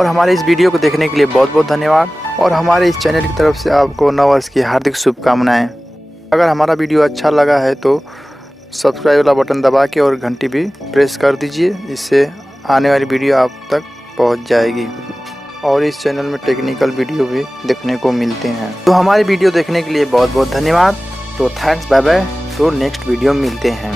और हमारे इस वीडियो को देखने के लिए बहुत बहुत धन्यवाद। और हमारे इस चैनल की तरफ से आपको नव वर्ष की हार्दिक शुभकामनाएं। अगर हमारा वीडियो अच्छा लगा है तो सब्सक्राइब वाला बटन दबा के और घंटी भी प्रेस कर दीजिए, इससे आने वाली वीडियो आप तक पहुंच जाएगी। और इस चैनल में टेक्निकल वीडियो भी देखने को मिलते हैं। तो हमारी वीडियो देखने के लिए बहुत बहुत धन्यवाद। तो थैंक्स, बाय बाय। तो नेक्स्ट वीडियो में मिलते हैं।